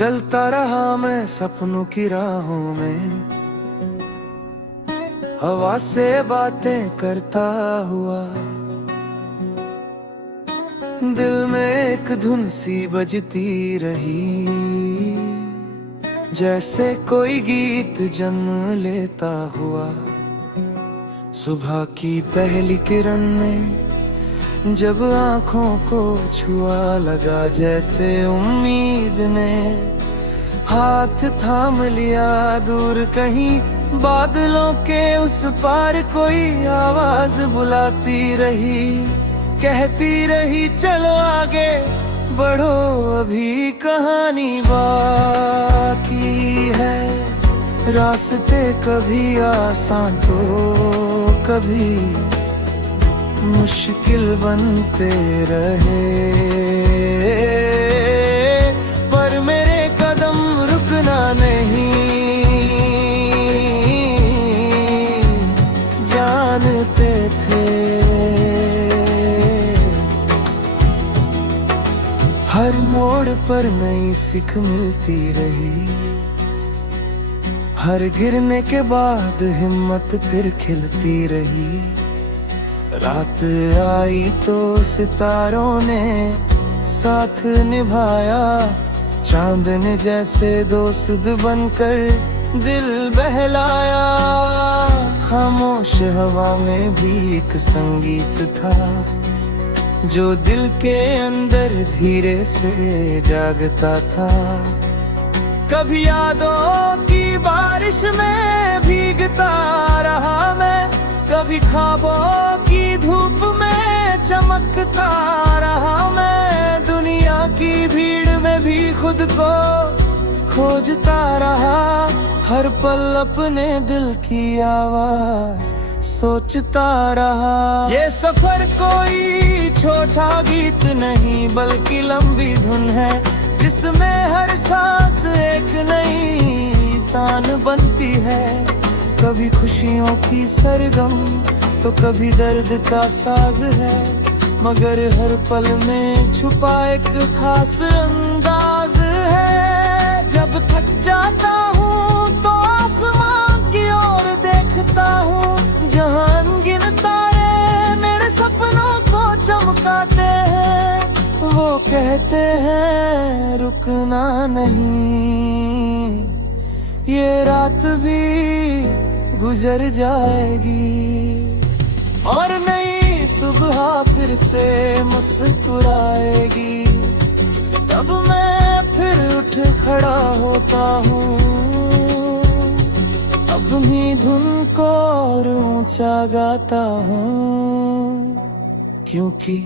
चलता रहा मैं सपनों की राहों में, हवा से बातें करता हुआ। दिल में एक धुन सी बजती रही, जैसे कोई गीत जन्म लेता हुआ। सुबह की पहली किरण ने जब आँखों को छुआ, लगा जैसे उम्मीद ने हाथ थाम लिया। दूर कहीं बादलों के उस पार कोई आवाज बुलाती रही, कहती रही चलो आगे बढ़ो, अभी कहानी बाकी है। रास्ते कभी आसान तो कभी मुश्किल बनते रहे, पर मेरे कदम रुकना नहीं जानते थे। हर मोड़ पर नई सीख मिलती रही, हर गिरने के बाद हिम्मत फिर खिलती रही। रात आई तो सितारों ने साथ निभाया, चांद ने जैसे दोस्त बनकर दिल बहलाया। खामोश हवा में भी एक संगीत था, जो दिल के अंदर धीरे से जागता था। कभी यादों की बारिश में भीगता रहा मैं, कभी ख्वाबों की धूप में चमकता रहा मैं। दुनिया की भीड़ में भी खुद को खोजता रहा, हर पल अपने दिल की आवाज सोचता रहा। ये सफर कोई छोटा गीत नहीं, बल्कि लंबी धुन है, जिसमें हर सांस एक नई तान बनती है। कभी खुशियों की सरगम तो कभी दर्द का साज है, मगर हर पल में छुपा एक खास अंदाज है। जब थक जाता हूँ तो आसमान की ओर देखता हूँ, जहाँ अनगिन तारे मेरे सपनों को चमकाते हैं। वो कहते हैं रुकना नहीं, ये रात भी गुजर जाएगी और नई सुबह फिर से मुस्कुराएगी। तब मैं फिर उठ खड़ा होता हूँ, अपनी धुन को और ऊंचा गाता हूँ, क्योंकि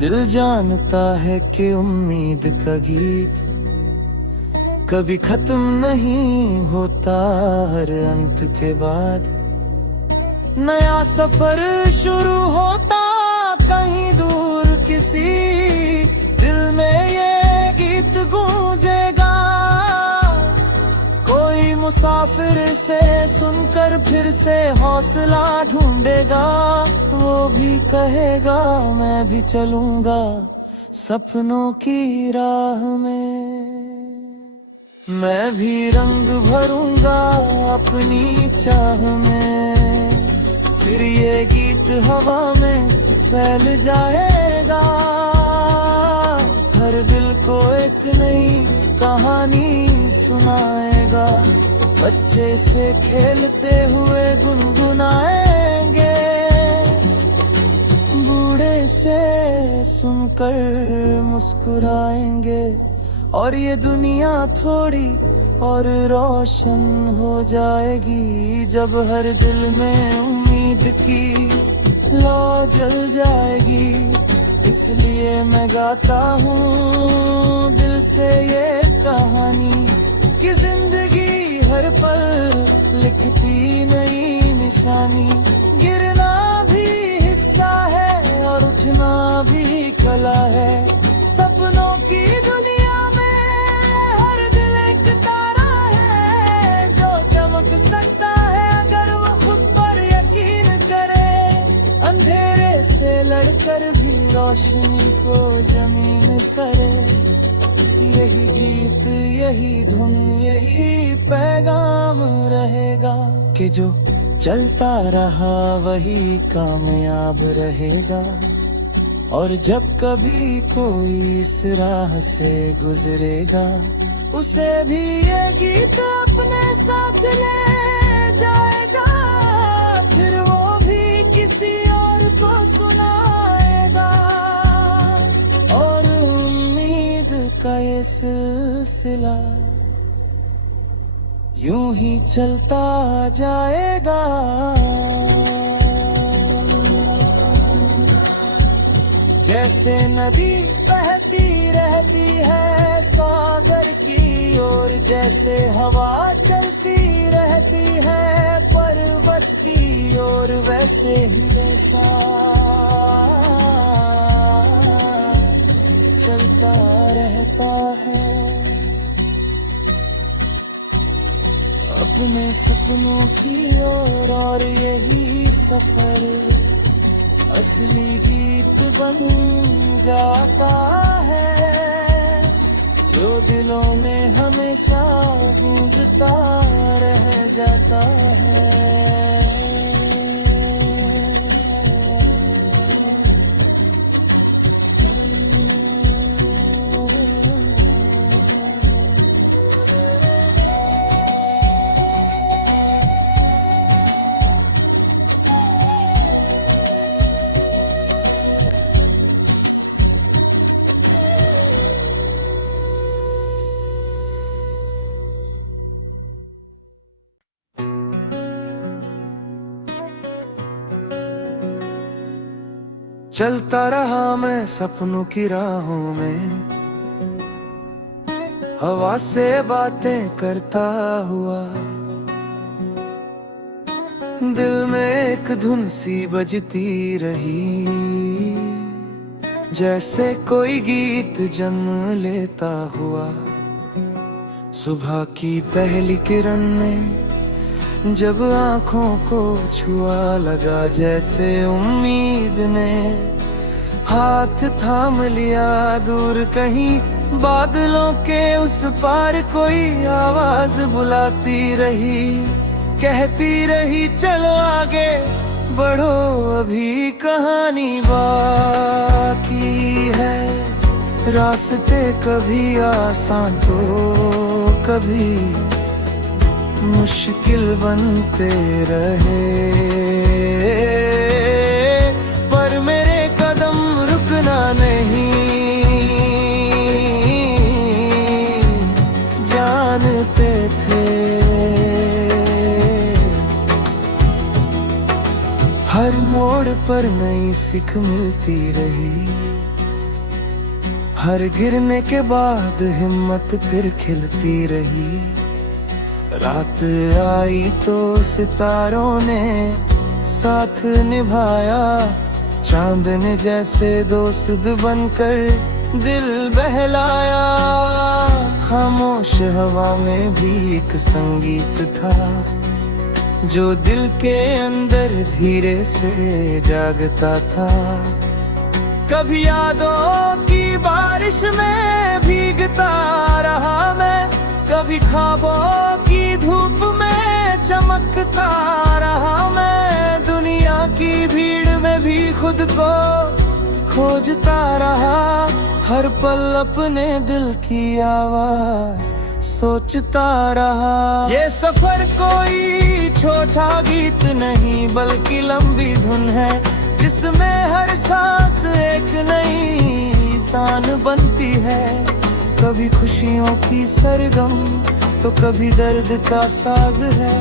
दिल जानता है कि उम्मीद का गीत कभी खत्म नहीं होता। हर अंत के बाद नया सफर शुरू होता, कहीं दूर किसी दिल में ये गीत गूंजेगा। कोई मुसाफिर से सुनकर फिर से हौसला ढूंढेगा, वो भी कहेगा मैं भी चलूंगा सपनों की राह में। मैं भी रंग भरूंगा अपनी चाह में, फिर ये गीत हवा में फैल जाएगा। हर दिल को एक नई कहानी सुनाएगा, बच्चे से खेलते हुए गुनगुनाएंगे, बूढ़े से सुनकर मुस्कुराएंगे। और ये दुनिया थोड़ी और रोशन हो जाएगी, जब हर दिल में उम्मीद की लौ जल जाएगी। इसलिए मैं गाता हूँ दिल से ये कहानी, कि जिंदगी हर पल लिखती नई निशानी। गिरना भी हिस्सा है और उठना भी कला है, सपनों की दुनिया सकता है अगर वो खुद पर यकीन करे। अंधेरे से लड़कर भी रोशनी को जमीन करे। यही गीत, यही धुन, यही पैगाम रहेगा कि जो चलता रहा वही कामयाब रहेगा। और जब कभी कोई इस राह से गुजरेगा, उसे भी ये गीत अपने साथ ले जाएगा। फिर वो भी किसी और को सुनाएगा, और उम्मीद का ये सिलसिला यूं ही चलता जाएगा। जैसे नदी बहती रहती है सागर की ओर, जैसे हवा चलती रहती है पर्वत की ओर, वैसे ही ऐसा चलता रहता है अपने सपनों की ओर। और यही सफर असली गीत बन जाता है, जो दिलों में हमेशा गूंजता रह जाता है। चलता रहा मैं सपनों की राहों में, हवा से बातें करता हुआ। दिल में एक धुन सी बजती रही, जैसे कोई गीत जन्म लेता हुआ। सुबह की पहली किरण ने जब आँखों को छुआ, लगा जैसे उम्मीद ने हाथ थाम लिया। दूर कहीं बादलों के उस पार कोई आवाज बुलाती रही, कहती रही चलो आगे बढ़ो अभी कहानी बाकी है। रास्ते कभी आसान तो कभी मुश्किल बनते रहे, पर मेरे कदम रुकना नहीं जानते थे। हर मोड़ पर नई सीख मिलती रही, हर गिरने के बाद हिम्मत फिर खिलती रही। रात आई तो सितारों ने साथ निभाया, चांद ने जैसे दोस्त बनकर दिल बहलाया। खामोश हवा में भी एक संगीत था, जो दिल के अंदर धीरे से जागता था। कभी यादों की बारिश में भीगता रहा मैं, कभी ख्वाबों की धूप में चमकता रहा मैं। दुनिया की भीड़ में भी खुद को खोजता रहा, हर पल अपने दिल की आवाज सोचता रहा। ये सफर कोई छोटा गीत नहीं बल्कि लंबी धुन है, जिसमें हर सांस एक नई तान बनती है। कभी खुशियों की सरगम तो कभी दर्द का साज है,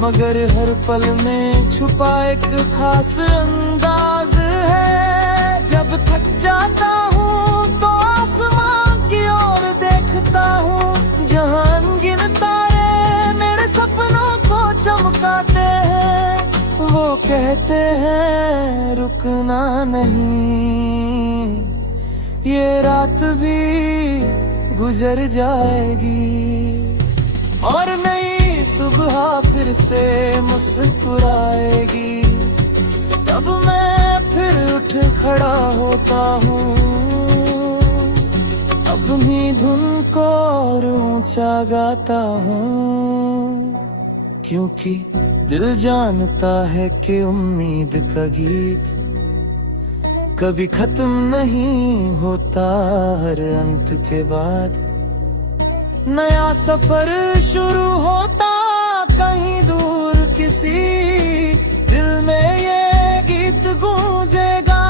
मगर हर पल में छुपा एक खास अंदाज है। जब थक जाता हूँ तो आसमान की ओर देखता हूँ, जहाँ अनगिन तारे मेरे सपनों को चमकाते हैं। वो कहते हैं रुकना नहीं, ये रात भी गुजर जाएगी और नई सुबह फिर से मुस्कुराएगी। तब मैं फिर उठ खड़ा होता हूँ, अब अपनी धुन को और ऊंचा गाता हूँ, क्योंकि दिल जानता है कि उम्मीद का गीत कभी खत्म नहीं होता, हर अंत के बाद नया सफर शुरू होता। कहीं दूर किसी दिल में ये गीत गूंजेगा,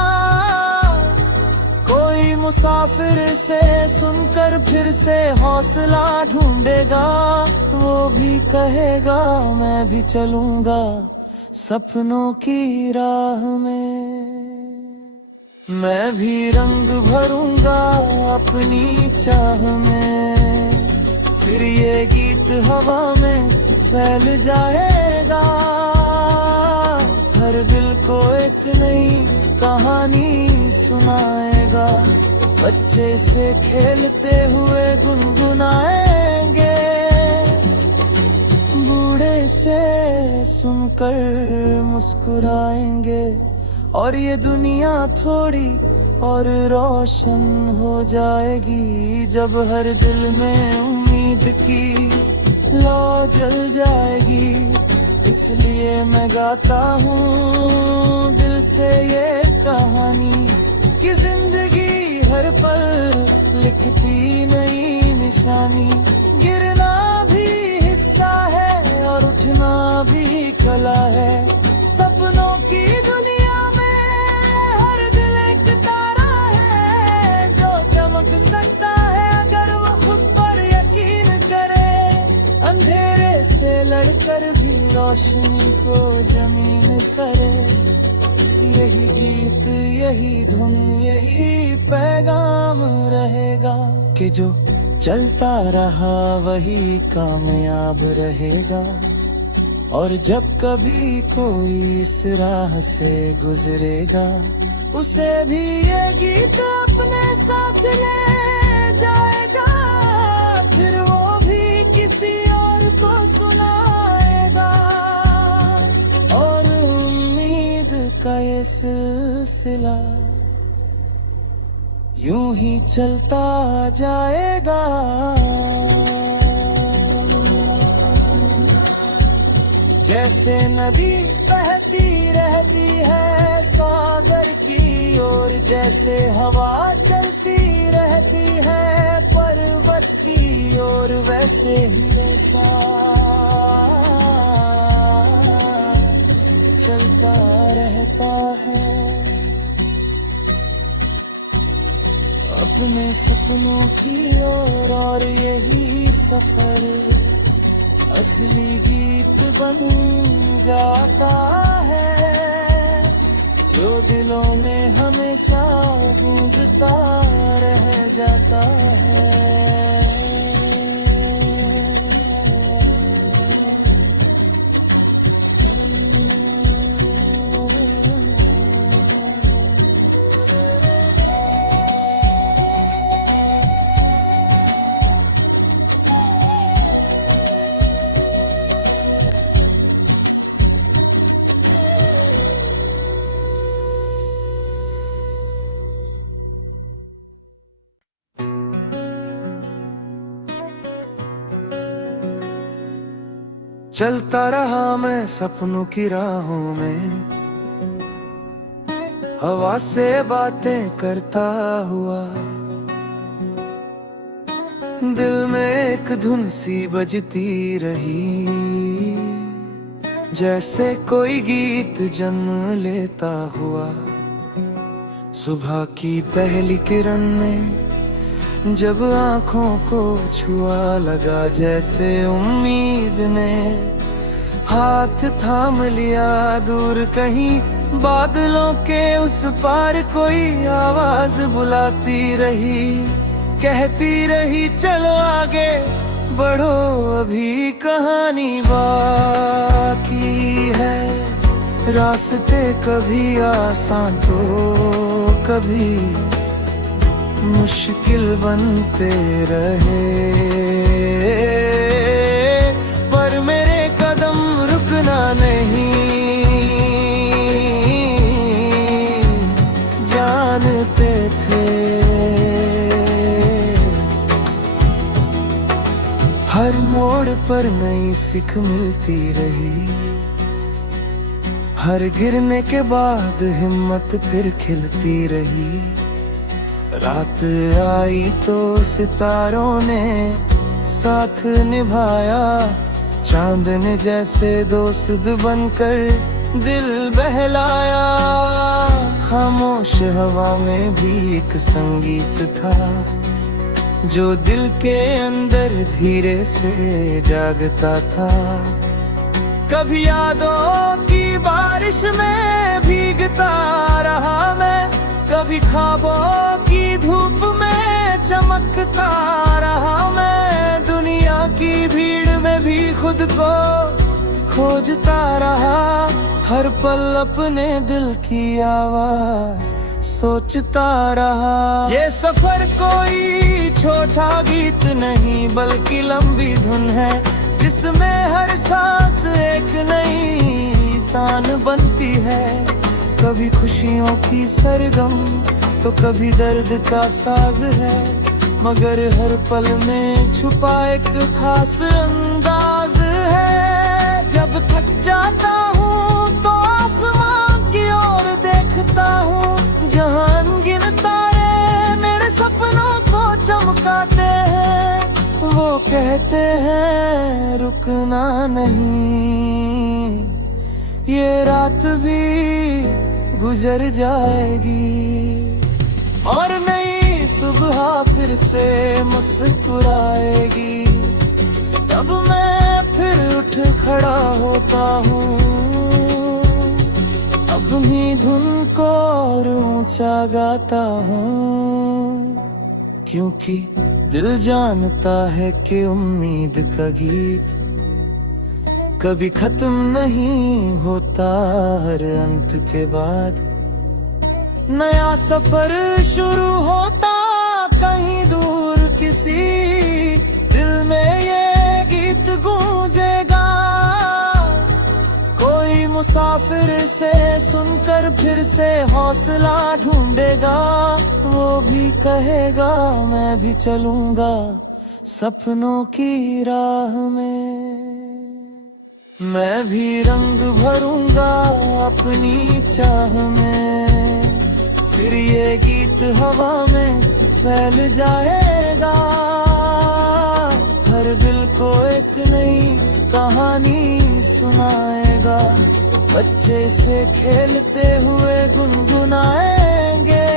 कोई मुसाफिर से सुनकर फिर से हौसला ढूंढेगा। वो भी कहेगा मैं भी चलूंगा सपनों की राह में, मैं भी रंग भरूंगा अपनी चाह में, फिर ये गीत हवा में फैल जाएगा। हर दिल को एक नई कहानी सुनाएगा, बच्चे से खेलते हुए गुनगुनाएंगे, बूढ़े से सुनकर मुस्कुराएंगे, और ये दुनिया थोड़ी और रोशन हो जाएगी, जब हर दिल में उम्मीद की लौ जल जाएगी। इसलिए मैं गाता हूँ दिल से ये कहानी, कि जिंदगी हर पल लिखती नई निशानी, गिरना भी हिस्सा है और उठना भी कला है। सपनों की दुनिया में हर दिल एक तारा है, जो चमक सकता है अगर वो खुद पर यकीन करे। अंधेरे से लड़कर भी रोशनी को जमीन करे, यही गीत यही धुन यही पैगाम रहेगा, कि जो चलता रहा वही कामयाब रहेगा। और जब कभी कोई इस राह से गुजरेगा, उसे भी ये गीत अपने साथ ले जाएगा, फिर वो भी किसी और को सुनाएगा, और उम्मीद का ये सिलसिला यूं ही चलता जाएगा। जैसे नदी बहती रहती है सागर की ओर, जैसे हवा चलती रहती है पर्वत की ओर, वैसे ही ऐसा चलता रहता है अपने सपनों की ओर। और यही सफर असली गीत बन जाता है, जो दिलों में हमेशा गूंजता रह जाता है। चलता रहा मैं सपनों की राहों में, हवा से बातें करता हुआ, दिल में एक धुन सी बजती रही, जैसे कोई गीत जन्म लेता हुआ। सुबह की पहली किरण ने जब आँखों को छुआ, लगा जैसे उम्मीद ने हाथ थाम लिया। दूर कहीं बादलों के उस पार कोई आवाज बुलाती रही, कहती रही चलो आगे बढ़ो अभी कहानी बाकी है। रास्ते कभी आसान तो कभी मुश्किल बनते रहे, पर मेरे कदम रुकना नहीं जानते थे। पर नई सीख मिलती रही। हर गिरने के बाद हिम्मत फिर खिलती रही। रात आई तो सितारों ने साथ निभाया, चांद ने जैसे दोस्त बनकर दिल बहलाया। खामोश हवा में भी एक संगीत था, जो दिल के अंदर धीरे से जागता था। कभी यादों की बारिश में भीगता रहा मैं, कभी ख्वाबों की धूप में चमकता रहा मैं। दुनिया की भीड़ में भी खुद को खोजता रहा, हर पल अपने दिल की आवाज सोचता रहा। ये सफर कोई छोटा गीत नहीं बल्कि लंबी धुन है, जिसमें हर सांस एक नई तान बनती है। कभी खुशियों की सरगम तो कभी दर्द का साज है, मगर हर पल में छुपा एक खास अंदाज है। जब थक जाता हूँ तो आसमां की ओर देखता हूँ, जहां अनगिन तारे मेरे सपनों को चमकाते हैं। वो कहते हैं रुकना नहीं, ये रात भी गुजर जाएगी और नई सुबह फिर से मुस्कुराएगी। तब मैं फिर उठ खड़ा होता हूँ, अपनी धुन को और ऊंचा गाता हूँ, क्योंकि दिल जानता है कि उम्मीद का गीत कभी खत्म नहीं होता। हर अंत के बाद नया सफर शुरू होता, कहीं दूर किसी दिल में ये गीत गूंजेगा। कोई मुसाफिर से सुनकर फिर से हौसला ढूंढेगा। वो भी कहेगा मैं भी चलूंगा सपनों की राह में। मैं भी रंग भरूंगा अपनी चाह में, फिर ये गीत हवा में फैल जाएगा। हर दिल को एक नई कहानी सुनाएगा, बच्चे से खेलते हुए गुनगुनाएंगे,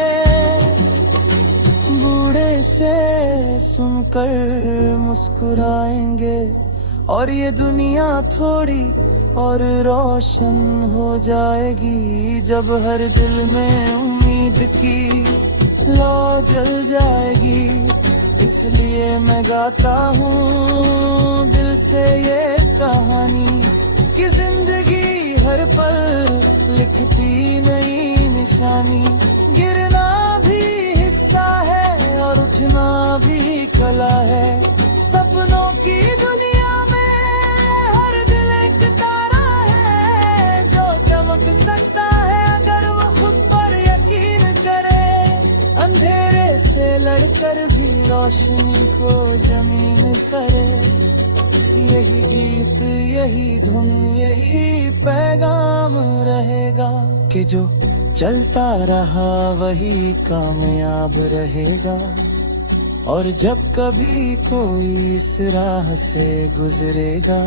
बूढ़े से सुनकर मुस्कुराएंगे। और ये दुनिया थोड़ी और रोशन हो जाएगी, जब हर दिल में उम्मीद की लौ जल जाएगी। इसलिए मैं गाता हूँ दिल से ये कहानी, कि जिंदगी हर पल लिखती नई निशानी। गिरना भी हिस्सा है और उठना भी कला है। सपनों की दुनिया में हर दिल एक तारा है, जो चमक सकता है अगर वो खुद पर यकीन करे। अंधेरे से लड़कर भी रोशनी को जमीन करे। यही गीत, यही धुन, यही पैगाम रहेगा, कि जो चलता रहा वही कामयाब रहेगा। और जब कभी कोई इस राह से गुजरेगा,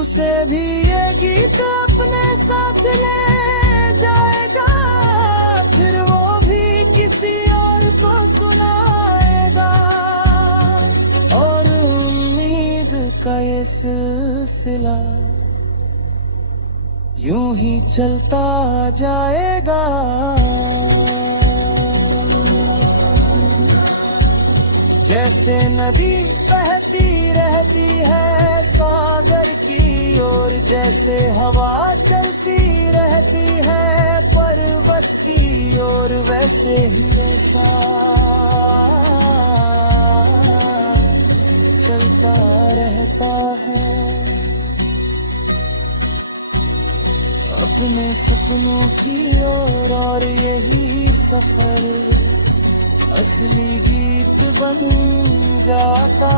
उसे भी ये गीत अपने साथ ले जाएगा। फिर वो भी किसी और को सुनाएगा, और उम्मीद का ये सिलसिला यूं ही चलता जाएगा। जैसे नदी बहती रहती है सागर की ओर, जैसे हवा चलती रहती है पर्वत की ओर, वैसे ही ऐसा चलता रहता है अपने सपनों की ओर। और यही सफर असली गीत बन जाता